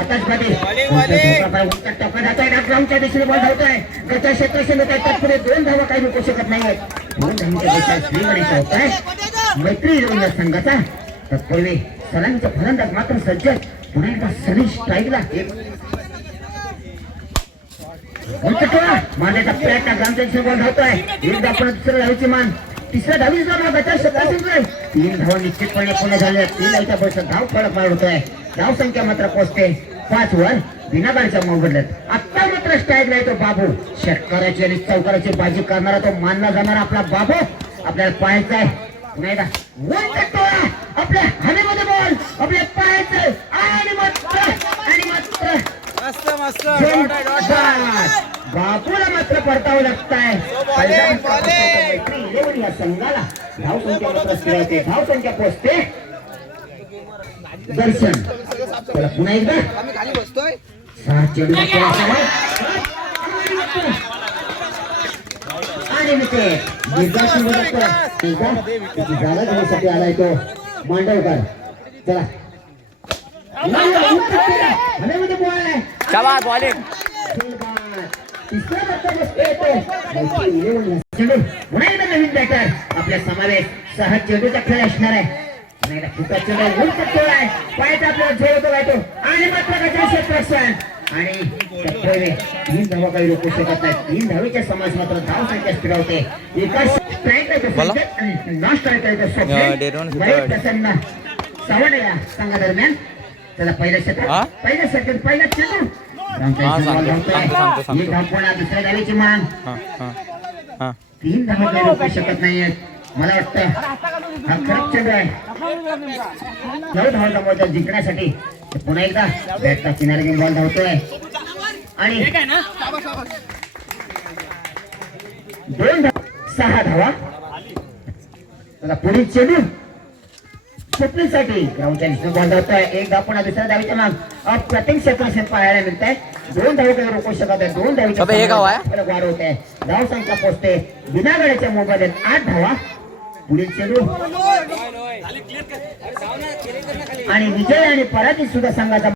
आताच मध्ये टोका जातोय ग्राउंडच्या दिशेने बॉल धावतोय त्याच्या क्षेत्रक्षेत्र त्याच्यात पुढे 2 धावा काही रोखू शकत नाहीयेत. 2 धावांच्या श्रीगणेश होतोय मैत्री या संघाचा. तत्पूर्वी सलामीचा फलंदाज मात्र सज्ज पुन्हा एकदा सनी स्ट्राईकला मान्यता प्रयत्न ग्राउंडच्या दिशेने बॉल धावतोय. एकदा आपण दुसऱ्या धावीची मान तिसऱ्या धावी क्षेत्रात 3 धावा निश्चितपणे पूर्ण झाल्या. 3 धावच्या बरोबर धाव फलक मार होतोय. धाव संख्या मात्र पोहोचते 5 वर बिनाबारच्या मोबदल्यात. आता मात्र स्ट्राईकला येतो बाबू. षटकाराची आणि चौकाराची बाजी करणारा तो मानला जाणारा आपला बाबू आपल्याला पाहायचा आहे. नाही का आपल्या हाणीमध्ये बॉल आपल्या पाहायचंय आणि मात्र बापूला मात्र परतावं लागतंय. या संघाला धाव संख्या मात्र स्थिरावते. धाव संख्या पोहोचते दर्शन. पुन्हा एकदा आम्ही खाली बसतोय. 6 चेंडू आणि जागा घेण्यासाठी आलाय तो मांडवकर. चला नवीन बॅटर आपल्या समावेश 6 चेंडूचा खेळ असणार आहे. पायाचा आपल्याला झोळतो गायतो आणि मात्र क्षेत्ररक्षण आणि 3 धावा काही रोखू शकत नाही. 3 धावेच्या समाज मात्र धाव संख्या स्थिरावते. एका स्ट्राईक आणि नॉन स्ट्राईक प्रसन्न सावंत या संघादरम्यान. चला पहिल्या क्षेत्रात पहिला चेंडू दुसऱ्या धावेची मान. 3 धावा काही रोखू शकत नाहीयेत. मला वाटतं हा खरंच चेंडू आहे. 9 धावांचा मोर्चा जिंकण्यासाठी पुन्हा एकदा बॅटचा किनारी घेऊन बॉल धावतोय आणि 6 धावा. त्याला पुढील चेंडू स्वप्नीसाठी ग्राउंडच्या दिशेने बॉल धावतोय. 1 धाव पुन्हा दुसऱ्या धावीच्या माग अप्रतिम क्षेत्ररक्षण पाहायला मिळत आहे. 2 धाव काही रोखू शकत आहे. 2 धावीच्या वाढ होत आहे. धाव संख्या पोहोचते बिनागड्याच्या मोबाईलात 8 धावा. पुढील चेंडू आणि विजय आणि पराजित सुद्धा संघाचा